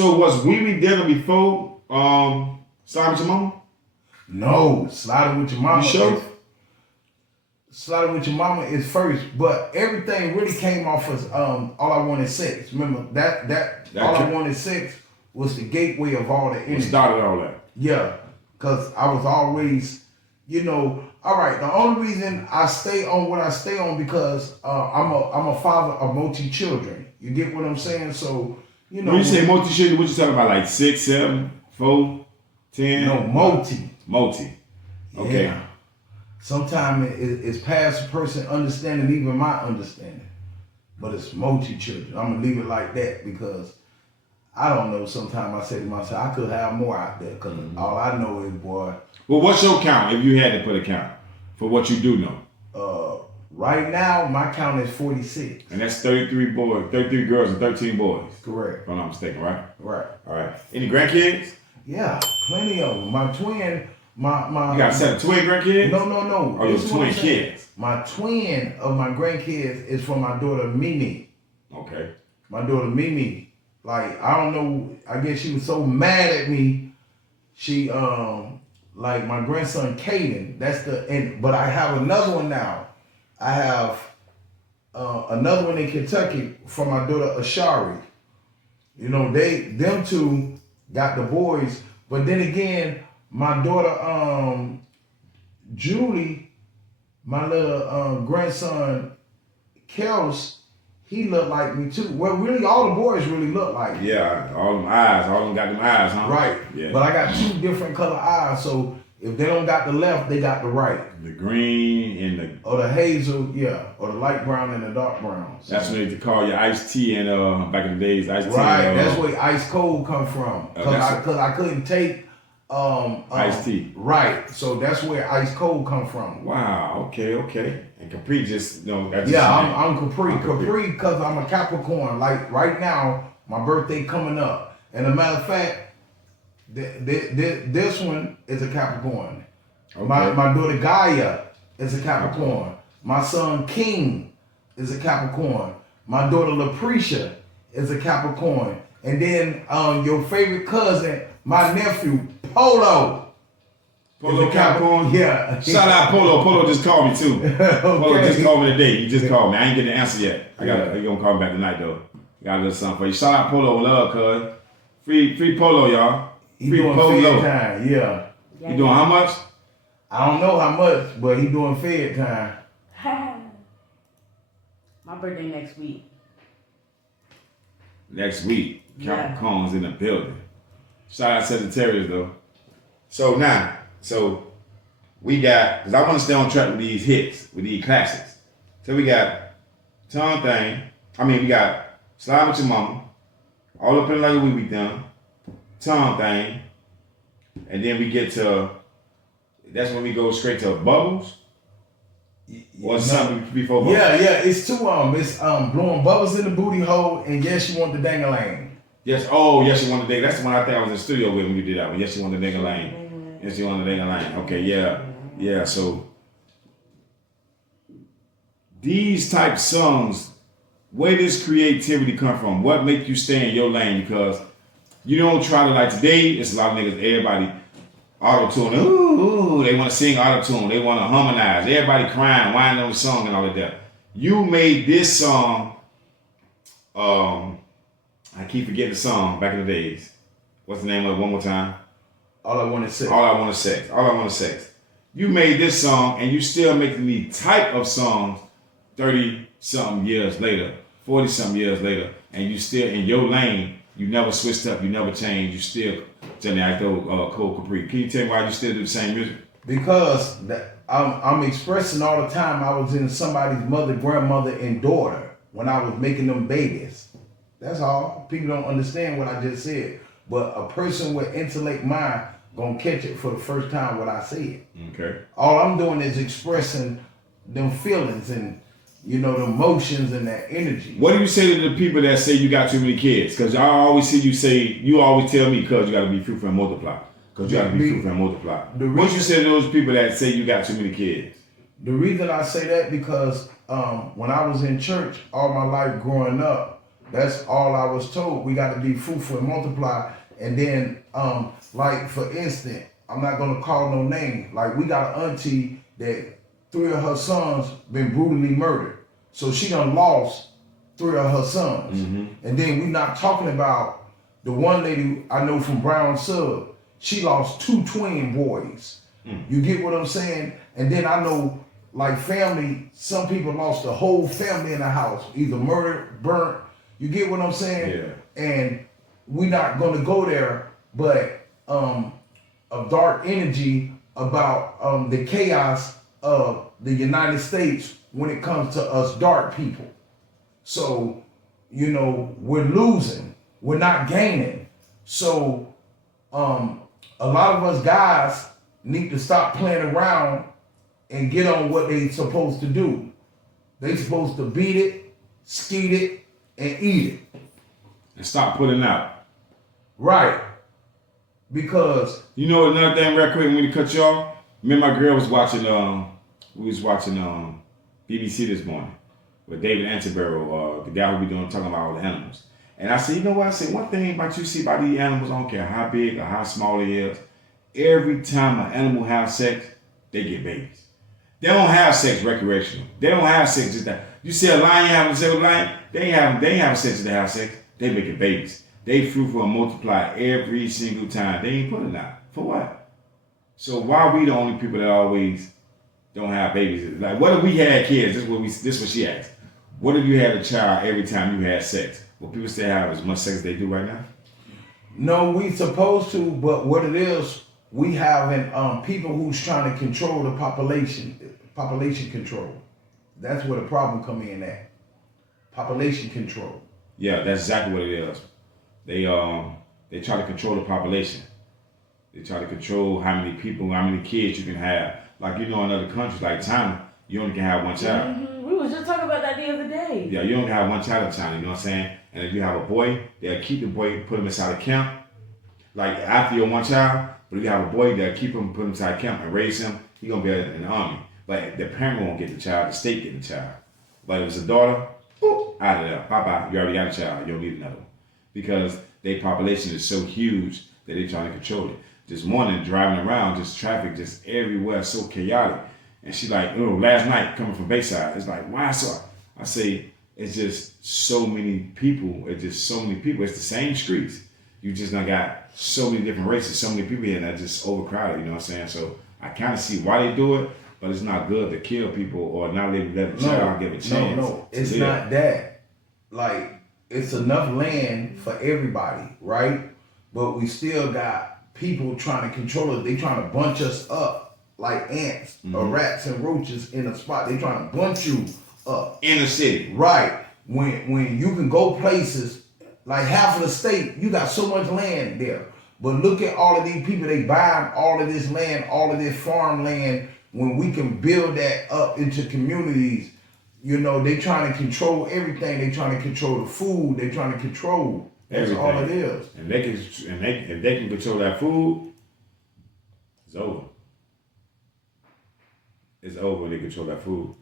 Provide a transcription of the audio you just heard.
So was Wee Wee dinner before Slide with Your Mama? No, Sliding with Your Mama. You sure? Sliding with Your Mama is first, but everything really came off of All I Want Is Sex. Remember that All I Want Is Sex was the gateway of all the energy. What started all that? Yeah, because I was always, all right. The only reason I stay on what I stay on because I'm a father of multi children. You get what I'm saying? So When you say multi children, what you talking about? Like 6, 7, 4, 10? No, multi. Multi. Okay. Yeah. Sometimes it's past a person understanding, even my understanding. But it's multi children. I'm gonna leave it like that because I don't know. Sometimes I say to myself, I could have more out there because all I know is, boy. Well, what's your count if you had to put a count for what you do know? Right now, my count is 46. And that's 33 girls and 13 boys. Correct. If I'm not mistaken, right? Right. All right. Any grandkids? Yeah, plenty of them. My twin, my You got 7 twin grandkids? No. Oh, your twin kids. My twin of my grandkids is from my daughter Mimi. Okay. My daughter Mimi, like I don't know, I guess she was so mad at me. She like my grandson Caden. But I have another one now. I have another one in Kentucky from my daughter Ashari. Them two got the boys, but then again, my daughter Julie, my little grandson Kels, he looked like me too. Well, really, all the boys really look like me. Yeah, all them got them eyes, huh? Right. Yeah. But I got 2 different color eyes, so if they don't got the left, they got the right. The green and the... Or the hazel, yeah. Or the light brown and the dark brown. So. That's what they used to call your iced tea and back in the days, iced tea. Right, that's where ice cold come from. Because I couldn't take iced tea. Right, so that's where ice cold come from. Wow, okay. And Capri just, that's I'm Capri. Capri because I'm a Capricorn. Like right now, my birthday coming up. And a matter of fact, this one is a Capricorn. Okay. My daughter Gaia is a Capricorn. My son King is a Capricorn. My daughter Laprecia is a Capricorn. And then your favorite cousin, my nephew Polo. Polo Capricorn? Yeah. Shout out Polo. Polo just called me too. Okay. Polo just called me today. He just called me. I ain't getting the answer yet. He gonna call me back tonight though. Got a little something for you. Shout out Polo. Love, cuz. Free Polo, y'all. He doing Fed time, yeah. He doing how much? I don't know how much, but he doing Fed time. My birthday next week. Next week. Capricorn's in the building. Shout out Sagittarius though. So we got, because I want to stay on track with these hits, with these classics. So we got we got Slide With Your Mama, All Up in Like a Wee Wee Done, Tom Thing, and then we get to, that's when we go straight to Bubbles. Or something before Bubbles. Yeah, it's 2 of them. It's blowing bubbles in the booty hole and Yes You Want the Dang-a-Lang. Yes, you want the dang. That's the one I think I was in the studio with when you did that one. Yes, you want the dang-a-lang. Yes, you want the dang-a-lang. Okay, yeah. So these type songs, where does creativity come from? What make you stay in your lane? Because you don't try to, like today, it's a lot of niggas, everybody auto-tune. Ooh, they want to sing auto-tune. They want to harmonize. Everybody crying, whining on the song and all of that. You made this song, I keep forgetting the song back in the days. What's the name of it one more time? All I Want Is Sex. All I Want Is Sex. All I Want Is Sex. You made this song and you still making the type of songs 30-something years later, 40-something years later, and you still in your lane. You never switched up. You never changed. You still Jenny Acto, Cole Capri. Can you tell me why you still do the same music? Because I'm expressing all the time I was in somebody's mother, grandmother, and daughter when I was making them babies. That's all. People don't understand what I just said. But a person with intellect mind gonna catch it for the first time what I said. Okay. All I'm doing is expressing them feelings and the emotions and that energy. What do you say to the people that say you got too many kids? Because I always see you always tell me because you got to be fruitful and multiply. Because you got to be fruitful and multiply. What you say to those people that say you got too many kids? The reason I say that because when I was in church all my life growing up, That's all I was told. We got to be fruitful and multiply. And then, like for instance, I'm not gonna call no name. Like we got an auntie that 3 of her sons been brutally murdered. So she done lost 3 of her sons. Mm-hmm. And then we not talking about the one lady I know from Brown Sub. She lost 2 twin boys. You get what I'm saying? And then I know like family, some people lost the whole family in the house, either murdered, burnt. You get what I'm saying? Yeah. And we not gonna go there, but a dark energy about the chaos of the United States when it comes to us dark people. So, you know, we're losing, we're not gaining. So a lot of us guys need to stop playing around and get on what they supposed to do. They supposed to beat it, skeet it, and eat it. And stop putting out. Right. Because you know another thing real quick, when to cut you off, me and my girl was watching BBC this morning with David Attenborough, the guy who be talking about all the animals. And I said, you know what? I said, one thing about you see about these animals, I don't care how big or how small it is, every time an animal has sex, they get babies. They don't have sex recreational. They don't have sex just that. You see a lion having sex with a lion, they ain't having sex just to have sex. They making babies. They fruitful and multiply every single time. They ain't putting out. For what? So why are we the only people that always don't have babies? Like, what if we had kids? This is what she asked. What if you had a child every time you had sex? Will people still have as much sex as they do right now? No, we supposed to, but what it is, we having people who's trying to control the population control. That's where the problem come in at. Population control. Yeah, that's exactly what it is. They try to control the population. They try to control how many people, how many kids you can have. Like, you know, in other countries like China, you only can have one child. Mm-hmm. We was just talking about that the other day. Yeah, you only have one child in China, you know what I'm saying? And if you have a boy, they'll keep the boy, put him inside a camp. Like after your one child, but if you have a boy, they'll keep him, put him inside a camp and raise him. He's gonna be in the army. But the parent won't get the child, the state get the child. But if it's a daughter, boop, out of there. Bye-bye. You already got a child. You don't need another one. Because their population is so huge that they're trying to control it. This morning, driving around, just traffic just everywhere, so chaotic. And she like, oh, last night coming from Bayside, it's like, why so? I say, it's just so many people. It's just so many people. It's the same streets. You just done got so many different races, so many people here, and that's just overcrowded, you know what I'm saying? So I kind of see why they do it, but it's not good to kill people or not let the child give a chance. No, it's not that. Like, it's enough land for everybody, right? But we still got people trying to control it. They trying to bunch us up like ants or rats and roaches in a spot. They trying to bunch you up. In the city. Right. When you can go places, like half of the state, you got so much land there. But look at all of these people, they buying all of this land, all of this farmland, when we can build that up into communities. You know, they trying to control everything. They trying to control the food. They trying to control. That's everything. all it is. And if they can control that food, it's over. It's over when they control that food.